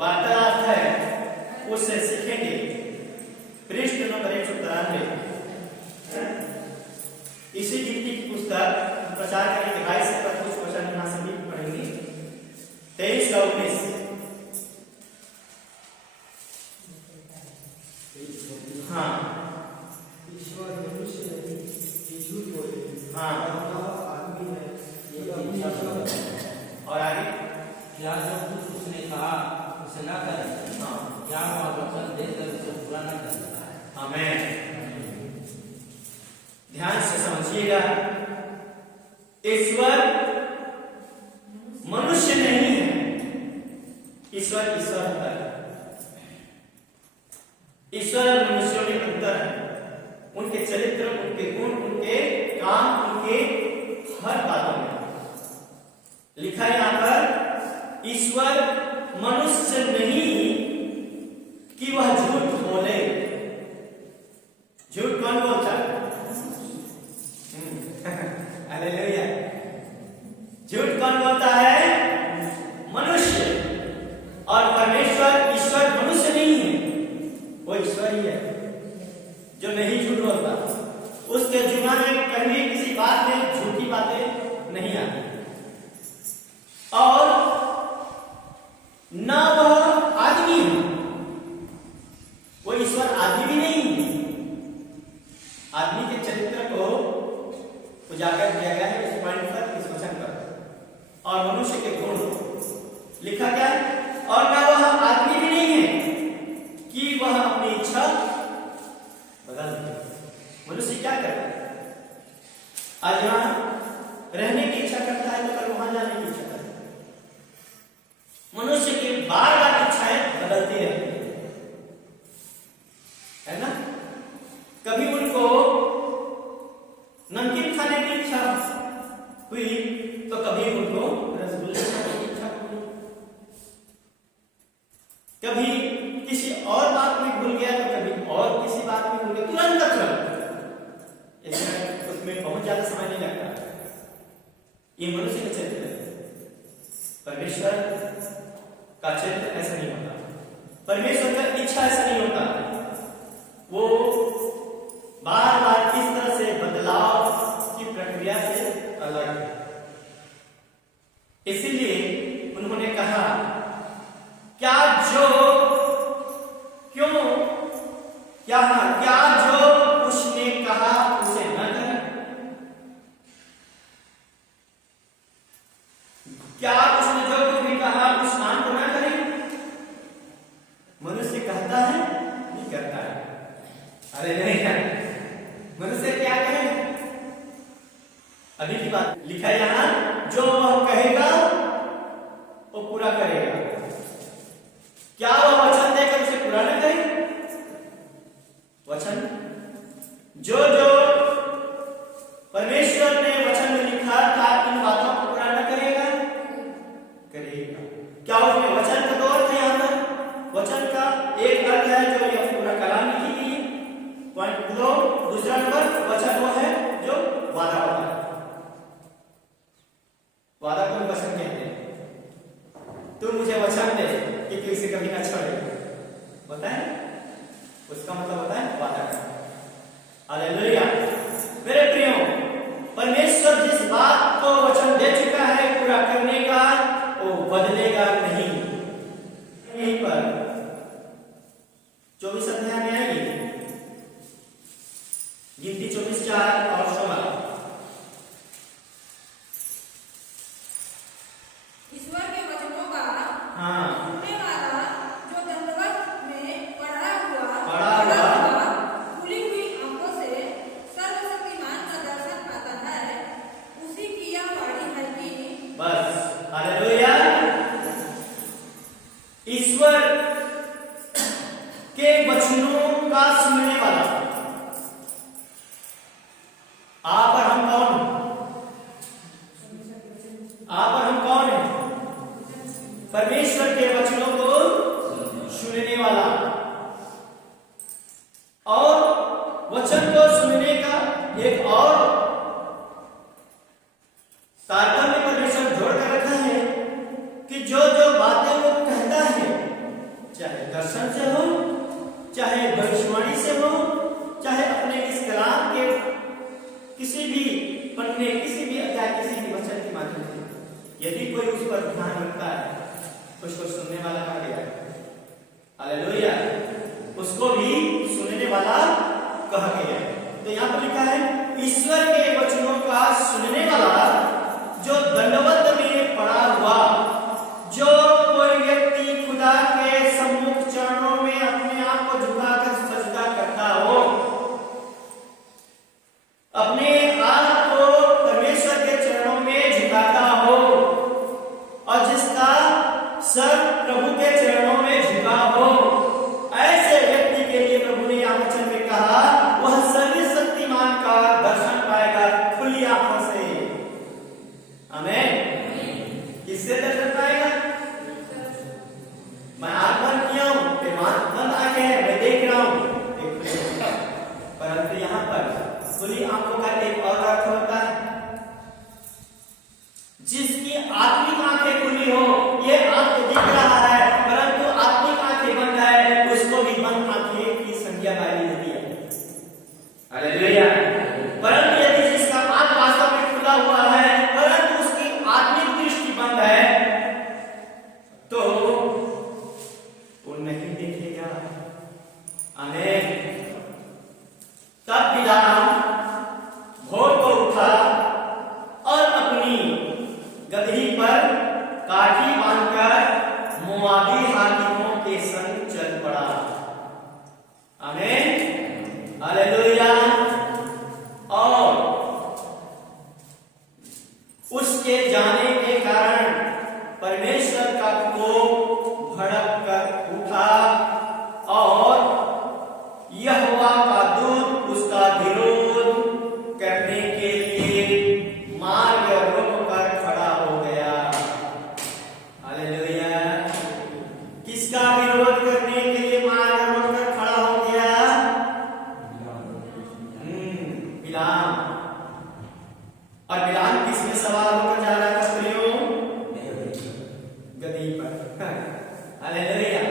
वार्तालाप है उससे सीखेंगे। पृष्ठ नंबर 193 इसी गिनती की पुस्तक प्रचार करेंगे। 22 से 25 क्वेश्चन यहाँ से भी पढ़ेंगे। 23 का 19 हाँ ईश्वर मनुष्य नहीं, झूठ बोले। हाँ आदमी है और आगे क्या जो कुछ उसने कहा उसे ना करे, हाँ क्या वह वचन देकर उसे पूरा न कर सकता है। आमेन। ध्यान से समझिएगा, ईश्वर मनुष्य नहीं है, ईश्वर ईश्वर है। ईश्वर और मनुष्यों में अंतर है। उनके चरित्र, उनके गुण, उनके काम, उनके हर बातों में लिखा है यहां पर, ईश्वर मनुष्य नहीं कि वह झूठ बोले। झूठ कौन बोलता है? हालेलुया। झूठ कौन बोलता है? मनुष्य। और परमेश्वर ईश्वर मनुष्य नहीं है, वो ईश्वर ही है जो नहीं झूठ बोलता। उसके जुबान में कभी किसी बात में झूठी बातें नहीं आती। और ना वह आदमी है, वो ईश्वर आदमी भी नहीं है। आदमी के चरित्र को उजागर किया गया है इस पॉइंट पर, इस वचन पर। और मनुष्य के गुण लिखा क्या है? और ना वह आदमी भी नहीं है कि वह अपनी इच्छा बदल दे। मनुष्य क्या करता है? आज यहां रहने की इच्छा करता है तो कल वहां जाने की इच्छा करता है। मनुष्य की बार बार इच्छाएं बदलती रहती है ना? कभी उनको नमकीन खाने की इच्छा हुई तो कभी उनको रसगुल्ले खाने की इच्छा हुई। कभी किसी और बात में भूल गया तो कभी और किसी बात में भूल गया, तुरंत उसमें बहुत ज्यादा समय नहीं लगता। ये मनुष्य का चरित्र है। परमेश्वर का चरित्र ऐसा नहीं होता। परमेश्वर का इच्छा ऐसा नहीं होता। वो बार बार इस तरह से बदलाव की प्रक्रिया से अलग है। इसीलिए उन्होंने कहा, क्या जो उसने कहा उसे न करें? क्या उसने जो कुछ भी कहा उस काम को न करें? मनुष्य कहता है, नहीं करता है। अरे नहीं है, मनुष्य क्या कहे? अभी की बात लिखा है यहां, जो वह कहेगा वो पूरा करेगा। क्या वह वचन देकर उसे पूरा न करे? वचन जो परमेश्वर ने वचन में लिखा था, इन बातों को पूरा न करेगा? करेगा। क्या उसमें वचन का दो अर्थ है? यहां पर वचन का एक अर्थ है जो यह पूरा कलाम लिखी गई है, पॉइंट 2। दूसरा नंबर वचन वो है जो वादा होता है। वादा को वचन कहते हैं। तू मुझे वचन दे कि तू इसे कभी ना छोड़ेगा, होता है, उसका मतलब होता है वादा करना। हालेलुया। मेरे प्रियो, परमेश्वर जिस बात को वचन दे चुका है पूरा करने का, वो बदलेगा नहीं। यहीं पर 24 अध्याय में आएगी गिनती 24:4 और 16। ईश्वर के वचनों का हाँ सुनने वाला जो दंडवत में पड़ा हुआ खुली हुई आंखों से सर्वशक्तिमान का दर्शन पाता है, उसी की यह वाणी है कि बस। हालेलुया। ईश्वर के वचनों का सुनने वाला। आप और हम कौन? आप और हम कौन हैं? परमेश्वर के वचनों को सुनने वाला। और वचन को सुनने का एक और तारतम्य परमेश्वर जोड़ कर रखा है कि जो जो बातें वो कहता है उसको सुनने वाला कहा गया है। हालेलुया, उसको भी सुनने वाला कहा गया है। तो यहाँ पर लिखा है ईश्वर के वचनों का सुनने वाला, जो दंडवत में पड़ा हुआ, जो कोई व्यक्ति खुदा के सम्मुख चरणों में अपने आप को झुकाकर सजदा करता हो, अपने आप को परमेश्वर के चरणों में झुकाता हो, और जिसका सर प्रभु के चरणों में झुका हो, ऐसे व्यक्ति के लिए प्रभु ने यहाँ वचन में कहा वह सर्वशक्तिमान का दर्शन पाएगा खुली आंखों से। आमीन। किससे दर्शन पाएगा? मैं आंख बंद किया हूं, बंद आंखें हैं, मैं देख रहा हूं, परंतु यहाँ पर खुली आंखों का एक और अर्थ होता है, जिसकी आत्मिक आंखें खुली हो। ये आंख तो दिख रहा है परंतु आत्मिक आंखें बंद है, उसको भी बंद आंखें की संज्ञा वाली नहीं है। हालेलुया। परंतु यदि जिसका आंख वास्तव में खुला हुआ है परंतु उसकी आत्मिक दृष्टि बंद है, तो वो नहीं देखेगा। आमीन। तब बिलाम भोर को उठा और अपनी गदही पर काठी बांधकर मोआबी हाकिमों के संग चल पड़ा। आमीन। हालेलुया। और उसके जाने के कारण परमेश्वर का कोप भड़क कर उठा और यहोवा का दूत उसका विरोध करने के लिए मार्ग रोक कर खड़ा हो गया। हालेलुया। किसका विरोध करने के लिए मार्ग रोक कर खड़ा हो गया? बिलाम। और बिलाम किसमें सवार होकर जा रहा था प्रियो? गदही पर। हालेलुया।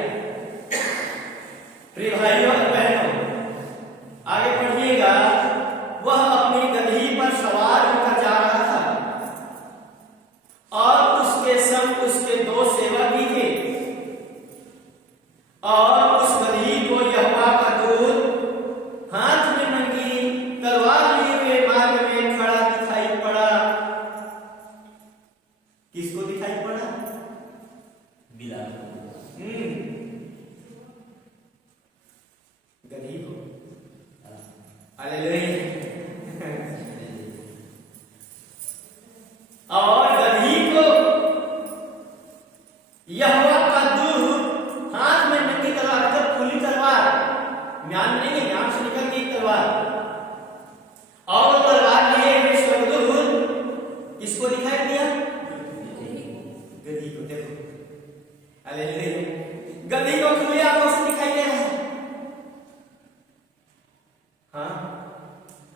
प्रिय भाइयों और बहनों, आगे पढ़िएगा। वह अपनी गदही पर सवार होकर जा रहा था और उसके संग उसके दो सेवक भी थे, और उस गदही को यहोवा का दूत हाथ में नंगी तलवार लिए हुए मार्ग में खड़ा दिखाई पड़ा। किसको दिखाई पड़ा? बिलाम। गदही को। हालेलुया। और गदही को यहोवा का दूत हाथ में नंगी तलवार, मतलब खुली तलवार, म्यान नहीं, म्यान से निकल गई तलवार, और तलवार लिए हुए स्वर्गदूत इसको दिखाई दिया? गदही को। देखो, हालेलुया। गदही को खुली आंखों से दिखाई दे रहा है। हाँ,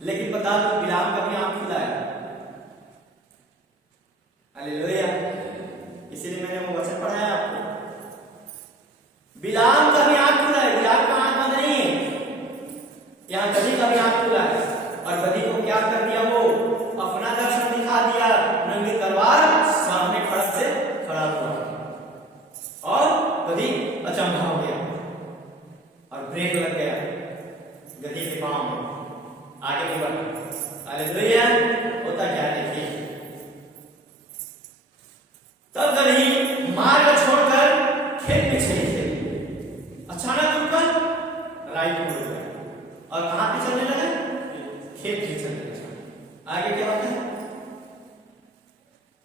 लेकिन बता दो बिलाम का भी आंख खुला है। हालेलुया। इसीलिए मैंने वो वचन पढ़ाया आपको। बिलाम का भी आंख खुला है, बिलाम का आंख बंद नहीं है। यहाँ गदही का भी आंख खुला है, और गदही को क्या कर दिया? वो अपना दर्शन दिखा दिया। नंगी तलवार सामने खड़क से खड़ा हुआ और गदही अचंभा हो गया और ब्रेक लग गया गदही के पांव में, आगे नहीं बढ़ा। हालेलुया। होता क्या देखिए। तब गदही मार्ग छोड़कर खेत में चली गई। अचानक उठकर राइट मुड़ गया और कहां पे चलने लगा? खेत पे चलने लगा। आगे क्या होता है?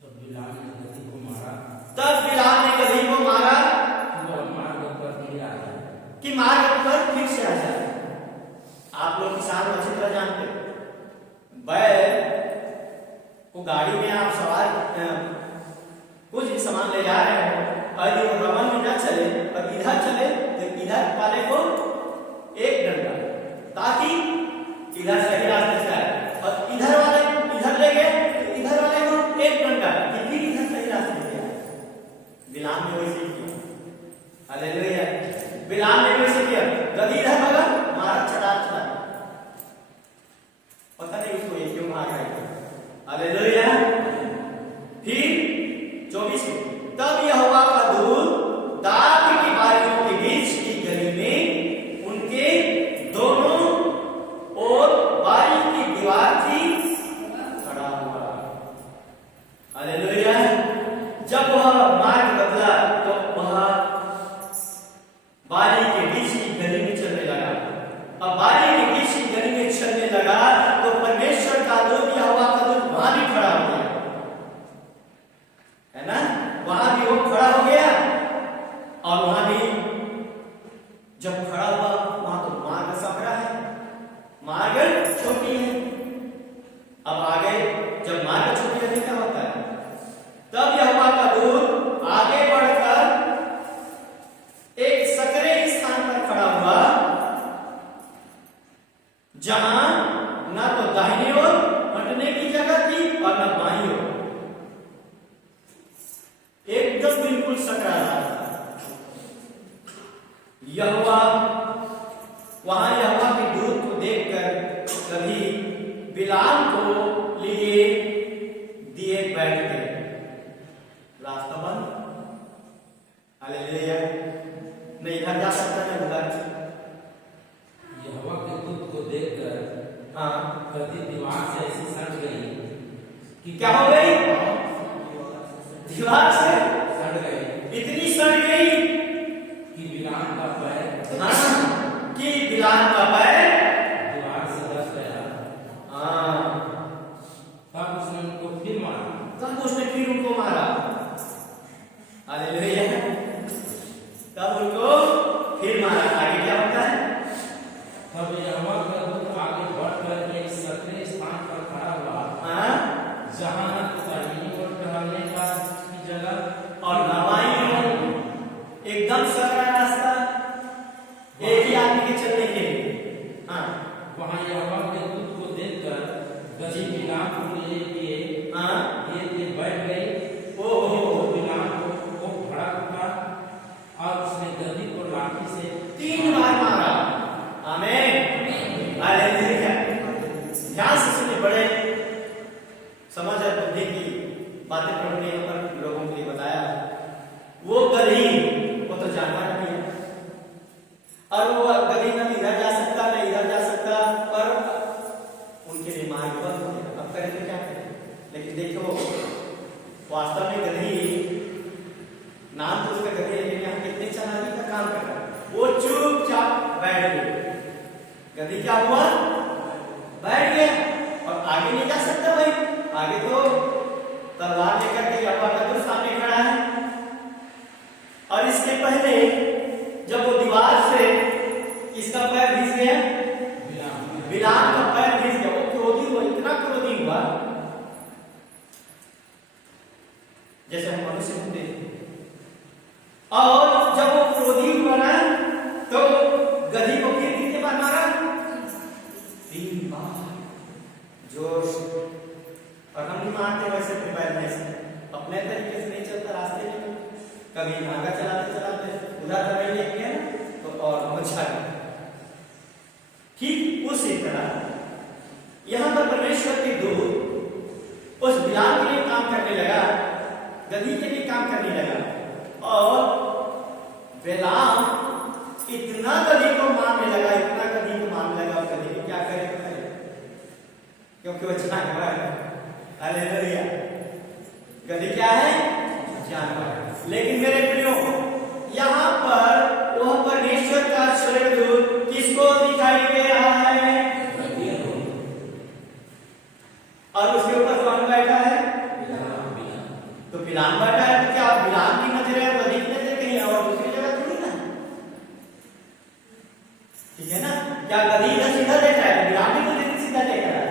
तब बिलाम ने गदही को मारा कि मार्ग पर फिर से आ जाए। आप लोग किसान अच्छी तरह जानते हो, बैल को गाड़ी में आप सवार कुछ भी सामान ले जा रहे हो, यदि वो रमन में न चले और इधर चले तो इधर वाले को एक डंडा, ताकि इधर सही रास्ते से आए, और इधर वाले इधर ले गए तो इधर वाले को एक डंडा कि फिर इधर सही रास्ते से आए। बिलाम ने वैसे किया। हालेलुया। बिलाम ने वैसे किया। गदही इधर भागा, मारा चढ़ा चढ़ा, पता नहीं उसको ये क्यों भाग रहा है। हालेलुया। फिर 24 तब यहोवा का दूत वहां भी जब खड़ा हुआ वहां तो मार्ग सकरा है, मार्ग छोटी है। अब आगे जब मार्ग छोटी रहती क्या होता है, तब यहोवा का दूत आगे बढ़कर एक सकरे स्थान पर खड़ा हुआ, जहां ना तो दाहिनी ओर हटने की जगह थी और न बाईं ओर, एकदम बिल्कुल सकरा था। यहोवा वहां यहोवा के दूत को देखकर कभी बिलाम को लिए दिए बैठ गए। रास्ता बंद, हालेलुया, नहीं इधर जा सकता नहीं उधर। यहोवा के दूत को देखकर हाँ, कभी दीवार से ऐसी सट गई कि क्या हो गई, दीवार से सट गई इतनी सड़ गई कि बिलाम का पैर हाँ, कि बिलाम का पैर दीवार से धस गया। हाँ, तब उसने उनको फिर मारा। तब उसने फिर उनको मारा। हालेलुया, तब उनको फिर मारा। आगे क्या होता है, तब यहोवा का दूत आगे बढ़कर एक सकरे स्थान पर खड़ा हुआ, हाँ, जहां न तो दाहिनी ओर टहलने की जगह और नवाई ओर एकदम सकरा रास्ता एक ही आदमी के चलने के लिए। हाँ, वहां यहोवा के दूत को देखकर गधी बिलाम को लिए हाँ, ये बैठ गई। ओहो, बिलाम को भड़क उठा और उसने गधी को लाठी से 3 बार मारा। आमीन, हालेलुया। ध्यान से सुनिए, बड़े समझ और बुद्धि की बातें प्रभु ने यहाँ पर लोगों के लिए बताया। वो गधी, वो तो जानवर नहीं है, और वो गधी न इधर जा सकता न इधर जा सकता, पर उनके लिए मार्ग बंद हो गया। अब करें तो क्या करें? लेकिन देखो, वास्तव में गधी, नाम तो उसका गधी है, लेकिन यहाँ कितने चालाकी का काम कर रहा है। वो चुपचाप बैठ गई। गधी क्या हुआ, बैठ गया, और आगे नहीं जा सकता भाई। आगे तो तलवार लेकर के यहोवा का दूत सामने खड़ा है, और इसके पहले जब वो दीवार से इसका पैर घिस गया, बिलाम का पैर घिस गया, वो क्रोधी हुआ, इतना क्रोधी हुआ जैसे हम मनुष्य होते हैं। और जब वो क्रोधी हुआ ना, तो गधी को फिर कितने बार मारा, 3 बार जोर से। और हम नहीं मारते वैसे अपने पैर में से, अपने तरीके से नहीं चलता रास्ते में। कभी धागा चलाते चलाते उधर दवाई लेके गए ना, तो और बहुत अच्छा। ठीक उसी तरह यहां पर परमेश्वर के दूत उस बिलाम के लिए काम करने लगा, गधी के लिए काम करने लगा, और बिलाम इतना गधी को मारने लगा, इतना गधी को मारने लगा। और गधी को क्या करे, क्योंकि वो जानवर है। हालेलुया, गधी क्या है, जानवर। लेकिन मेरे प्रियो, यहाँ पर वह परमेश्वर का स्वर्गदूत किसको दिखाई दे रहा है, और उसके ऊपर कौन बैठा है, तो बिलाम बैठा है। तो क्या बिलाम की नजर है, गधी की नजर कहीं और दूसरी जगह थोड़ी ना, ठीक है ना। क्या गधी इधर सीधा देख रहा है, बिलाम भी तो सीधा देख रहा है,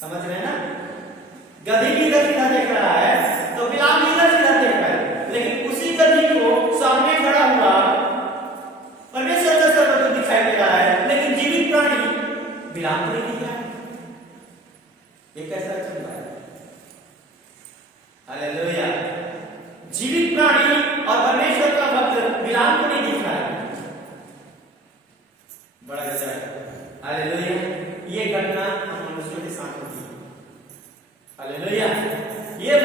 समझ रहे हैं ना। गधी भी इधर सीधा देख रहा है, तो बिलाम भी इधर सीधा देख रहा है। लेकिन उसी गधी को सामने खड़ा हुआ परमेश्वर का स्वर्गदूत दिखाई दे रहा है, लेकिन जीवित प्राणी बिलाम को नहीं दिख रहा है। ये कैसा चल रहा है, हालेलुया। जीवित प्राणी और परमेश्वर का भक्त बिलाम को नहीं दिख रहा है, बड़ा गजब है। हालेलुया, ये घटना हम मनुष्यों के साथ होती है। हालेलुया, ये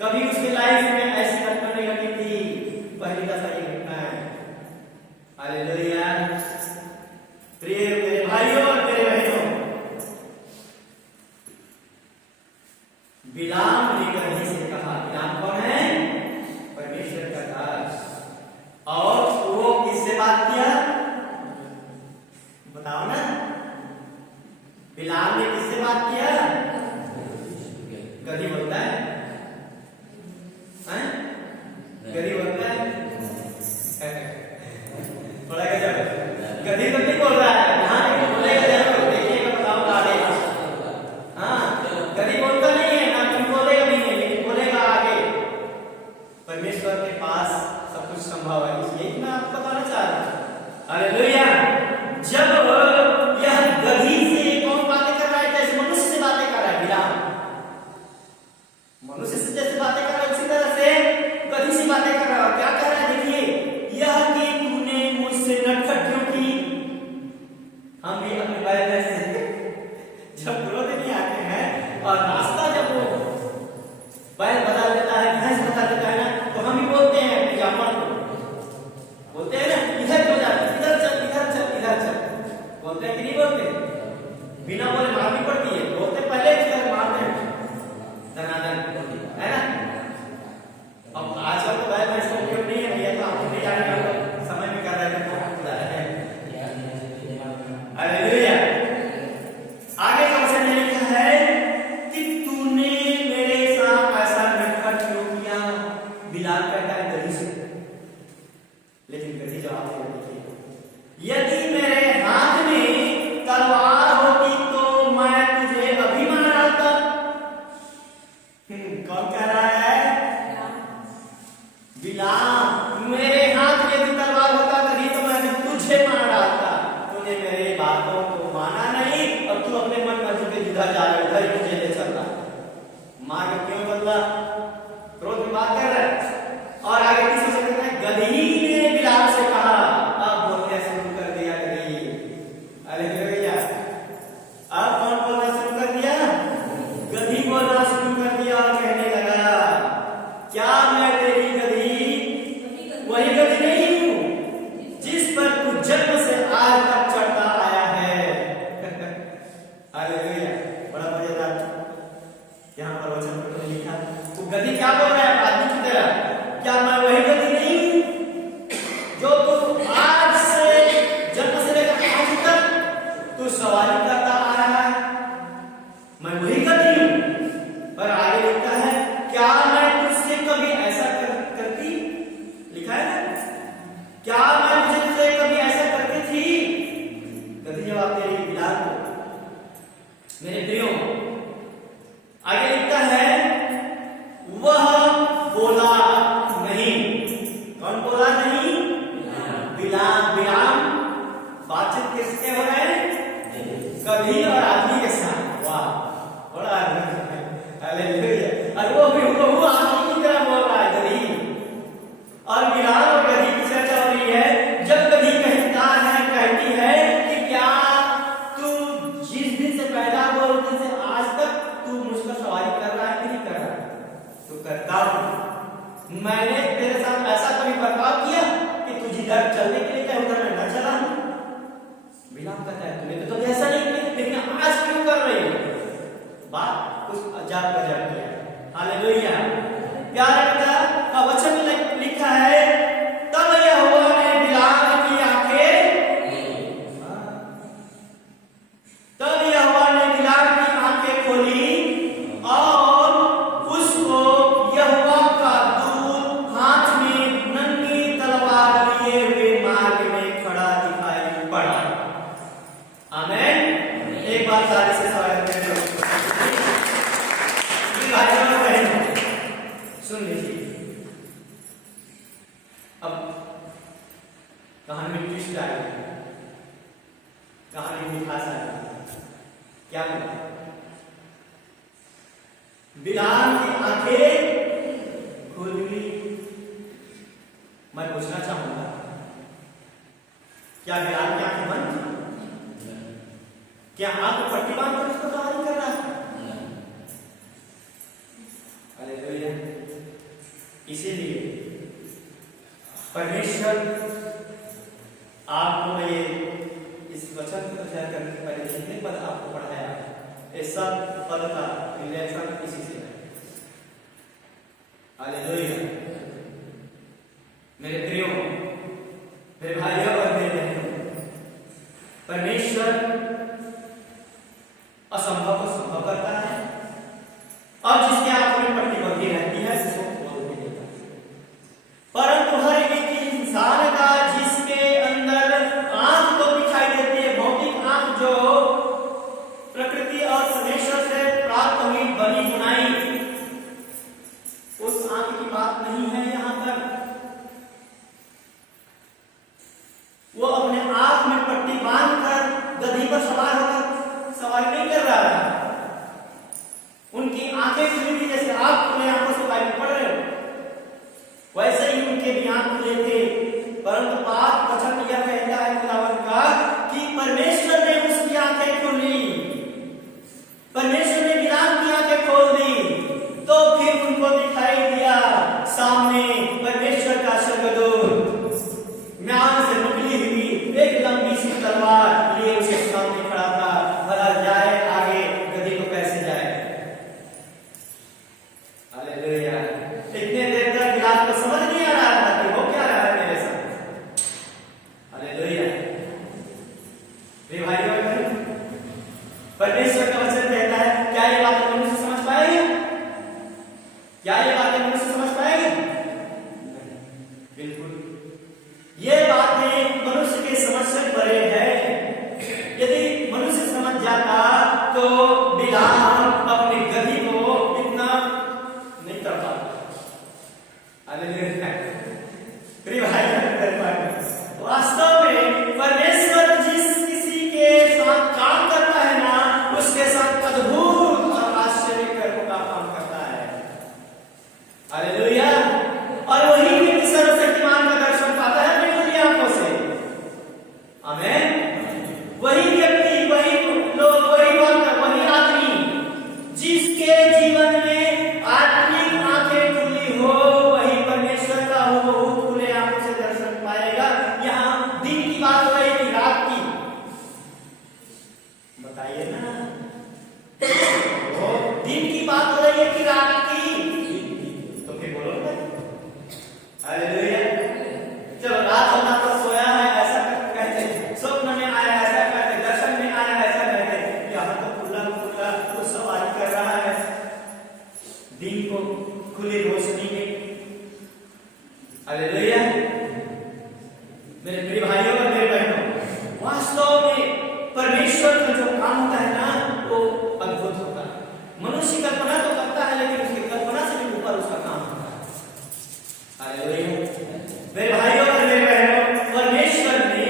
कभी उसकी लाइफ में ऐसी घटना नहीं घटी थी, पहली दफा ये घटना है। हालेलुया। प्रिय मेरे भाइयों और मेरे बहनों, बिलाम ने गधी से कहा, बिलाम कौन है? परमेश्वर का दास। और वो किससे बात किया? बताओ ना, बिलाम ने किससे बात किया? गधी बोलता है, हैं? गधी बोलता है, थोड़ा गजब। गधी तो नहीं बोल रहा है यहाँ, लेकिन बोलेगा जरूर, देखिएगा, बताऊंगा आगे। हाँ, गधी बोलता नहीं है ना, तुम बोलेगा नहीं है, लेकिन बोलेगा आगे। परमेश्वर के पास सब कुछ संभव है, यही मैं आपको बताना चाह रहा हूँ। हालेलुया। जब यह गधी से कौन बातें कर रहा है? जैसे मनुष्य से बातें कर रहा है बिलाम, मनुष्य से जैसे बातें कर रहा है उसी तरह से गधी से बातें कर रहा है। क्या कह रहा है? देखिए, यह कि तूने मुझसे नटखट क्यों की? हम भी अपने बैल से जब क्रोध नहीं आते हैं और रास्ता जब वो बैल बदल देता है, भैंस बदल देता है ना, तो हम भी बोलते हैं अपने जानवर को, बोलते हैं ना, इधर हो जा, इधर चल, इधर चल, इधर चल, बोलते हैं कि नहीं बोलते? बिना बोले मारनी पड़ती है, बोलते पहले इधर मारते हैं, धनाधन, है ना? अब आजकल तो बैल भैंस का उपयोग नहीं है, तो आपको नहीं जाने का समय में कर रहे हैं। हालेलुया। आगे का वचन ये लिखा है कि तूने मेरे साथ ऐसा नटखट क्यों किया? बिलाम कहता है गधी से, लेकिन गधी जवाब दे रही है, यदि मेरे हाथ में तलवार होती तो मैं तुझे अभी मार डालता। कौन कह रहा है? बिलाम। मेरे हाथ में यदि तलवार होता कभी तो मैं तुझे मार डालता। तूने मेरे बातों को माना नहीं और तू अपने मन मर्जी पे जिधर जा रहा है उधर ही मुझे ले चल रहा। मार्ग क्यों बदला? क्रोध में बात कर रहा है। और आगे किसी से कहता है, गधी ने बिलाम से कहा। अब बोलना शुरू कर दिया गधी। अरे भैया, अब कौन बोलना शुरू कर दिया? गधी बोलना शुरू कर दिया और कहने लगा, क्या मैं तेरी गधी वही गधी नहीं हूं जिस पर तू जन्म से आज तक चढ़ता आया है? हालेलुया। बड़ा मजेदार यहाँ पर वचन में लिखा, वो गधी क्या बोल रहा है आदमी की तरह? क्या मैं वही गधी नहीं हूं जो तू आज से जन्म से लेकर आज तक तू सवारी करता आ रहा है? मैं वही गधी हूं। पर आगे लिखता है, क्या मैं तुझसे कभी ऐसा करती? लिखा है ना, क्या मैं तुझसे कभी ऐसा करती थी? गधी जवाब दे रही बिलाम को। मेरे प्रियो, आगे लिखता है, वह बोला नहीं। कौन बोला नहीं? बिलाम। बिलाम बातचीत किसके हो रहे हैं? गधी और आदमी के साथ। वाह, बड़ा हालेलुया। और वो भी हुआ आदमी की तरह बोल रहा है गधी। और बिलाम और गधी की चर्चा हो रही है। जब गधी कहती है कि क्या तू जिस दिन से पैदा हुआ उस दिन से आज तक तू मुझ पर सवारी कर रहा है कि नहीं कर रहा है? तो करता हूं। मैंने तेरे साथ ऐसा कभी बर्ताव किया कि तू जिधर चलने के लिए कहे उधर मैं न चला? बिलाम कहता है, तूने तो कभी ऐसा नहीं किया, लेकिन आज क्यों कर रही है? बात कुछ अजाब गजब की है। हालेलुया। प्यारे पिता का वचन में लिखा है, तब यहोवा ने बिलाम की आंखें, तब यहोवा ने बिलाम की आंखें खोली और उसको यहोवा का दूत हाथ में नंगी तलवार लिए हुए मार्ग में खड़ा दिखाई पड़ा। आमीन। एक बार ताली से स्वागत करें भाइयों और बहनों। इसीलिए परमेश्वर आपको ये इस वचन को अध्ययन करने के पहले जितने पद आपको पढ़ाया ये सब पद का रिलेशन इसी से है। हालेलुया। मेरे प्रियो, मेरे भाइयों और मेरे बहनों, परमेश्वर असंभव को संभव करता है और जिसके आंखों में पट्टी बंधी रहती है उसको खोल भी देता है। परंतु हर एक इंसान का जिसके अंदर आंख तो दिखाई देती है, भौतिक आंख जो प्रकृति और परमेश्वर से प्राप्त हुई बनी बुनाई, उस आंख की बात नहीं है यहां पर। वो अपने आंख में पट्टी बांधकर गधी पर सवार होकर सवारी नहीं कर रहा है। उनकी आंखें खुली थी, जैसे आप खुले आंखों से बाइबल पढ़ रहे हो वैसे ही उनके भी आंख खुले थे। परंतु पाक वचन यह कहता है खुदावंद का कि परमेश्वर ने उसकी आंखें खोली, परमेश्वर ने बिलाम की आंखें खोल दी, तो फिर उनको दिखाई दिया सामने परमेश्वर का स्वर्गदूत म्यान से निकली हुई एक लंबी सी तलवार लिए उसके सामने खड़ा था। भला जाए आगे गधी को कैसे जाए। हालेलुया। इतने देर तक बिलाम को समझ नहीं आ रहा था कि वो क्या रहा है मेरे साथ। हालेलुया। मेरे भाइयों और बहनों, परमेश्वर का वचन कहता है, क्या ये बातें मनुष्य समझ पाएगा? क्या ये बातें मनुष्य समझ पाएगा? बिल्कुल। ये बातें मनुष्य के समझ से परे है। यदि मनुष्य समझ जाता तो बिलाम अपने गधी को इतना नहीं कर पाता। हालेलुया। प्रिय भाई, वास्तव में परमेश्वर जिस किसी के साथ काम करता है ना, उसके साथ अद्भुत और आश्चर्य कर्मों का काम करता है। हालेलुया। और वही व्यक्ति सर्वशक्तिमान का दर्शन पाता है अपनी खुली आंखों से। आमीन। वही व्यक्ति, वही लोग, वही वक्त, वही आदमी जिसके जीवन में आत्मिक आंखें खुली हो, वही परमेश्वर का हो खुले आंखों से दर्शन पाएगा। यहाँ दिन की बात हो रही थी, रात की बताइए ना। दिन की बात हो रही है कि रात की? तो फिर बोलो ना। हालेलुया। चलो, रात होना तो सोया है ऐसा कहते, स्वप्न में आया ऐसा कहते, दर्शन में आया ऐसा कहते, यहाँ तो खुला खुला कुछ सवारी कर रहा है दिन को खुली रोशनी में। हालेलुया। मेरे प्रिय भाइयों और मेरे बहनों, वास्तव में परमेश्वर का जो काम होता है ना, वो अद्भुत होता है। मनुष्य कल्पना तो करता है, लेकिन उसकी कल्पना से भी ऊपर उसका काम होता है। हालेलुया। मेरे भाइयों और मेरे बहनों, परमेश्वर ने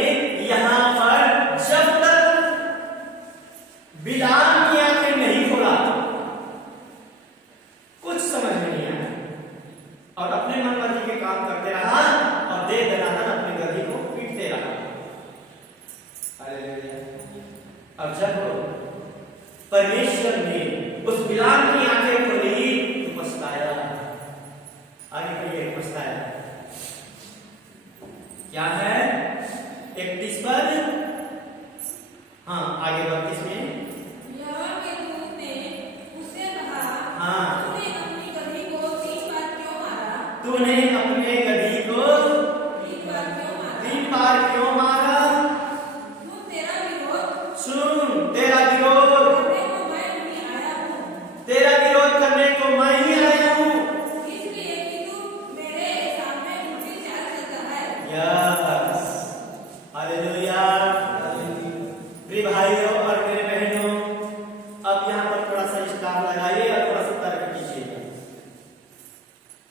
यहाँ पर जब तक बिलाम की आंखें नहीं खोला, कुछ समझ में नहीं आया और अपने मन मर्जी के काम करते रहा और दे दनादन अपने गधी को पीटते रहा। हालेलुया। अब जब परमेश्वर ने उस बिलाम की आंखें खोली तो पछताया। आगे बढ़िए, पछताया। क्या है? 31 पद, हाँ आगे 32 में। यहोवा के दूत ने उससे कहा, हाँ। तूने अपनी गधी को 3 बार क्यों मारा? तूने अपने गधी को 3 बार क्यों मारा? 3 बार क्यों मारा? सुन तेरा विरोध सुन तेरा विरोध करने को मैं नहीं आया हूँ। तेरा विरोध करने को मैं ही आया हूँ। इसलिए कि तू मेरे सामने उल्टी चाल चलता है। यस। हालेलुया। प्रिय भाइयों और मेरे बहनों, अब यहाँ पर थोड़ा सा स्टार लगाइए और थोड़ा सा तर्क कीजिए।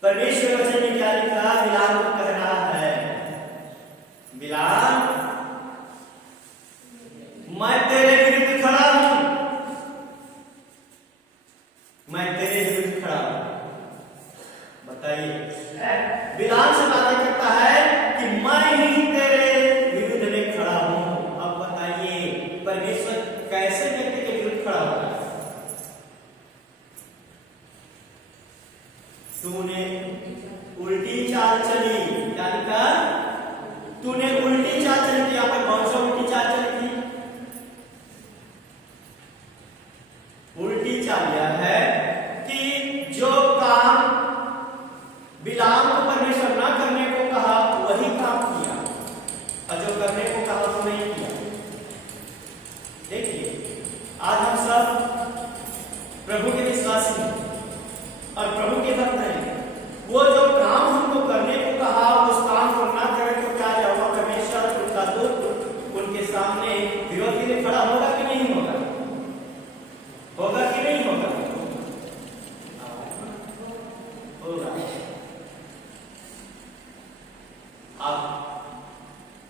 परमेश्वर वचन में क्या लिखा? बिलाम को कह रहा है, बिलाम मैं तेरे विरुद्ध खड़ा हूं, मैं तेरे विरुद्ध खड़ा हूं। बताइए, बिलाम से बातें करता है कि मैं ही तेरे विरुद्ध में खड़ा हूं। अब बताइए, परमेश्वर कैसे व्यक्ति के विरुद्ध खड़ा होगा? तूने उल्टी चाल चली। क्या लिखा? तूने उल्टी चाल चली थी। यहाँ पर कौन सा उल्टी चाल चली थी? उल्टी चाल यह है कि जो काम बिलाम को परमेश्वर ना करने को कहा वही काम किया, और जो करने को कहा वो नहीं किया। देखिए, आज हम सब प्रभु के विश्वासी हैं और प्रभु के भक्त हैं। वो जो काम हमको करने को कहा उस काम को ना करें तो क्या होगा? परमेश्वर उनका दूत उनके सामने विरोधी में खड़ा होगा कि नहीं होगा? होगा कि नहीं होगा? होगा। आप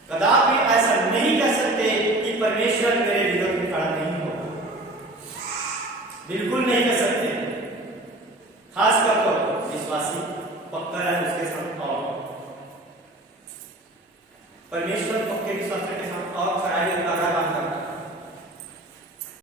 कदापि ऐसा नहीं कर सकते कि परमेश्वर मेरे विरोध में खड़ा नहीं होगा। बिल्कुल नहीं कर सकते। खास कर तो विश्वासी पक्का है उसके साथ, और परमेश्वर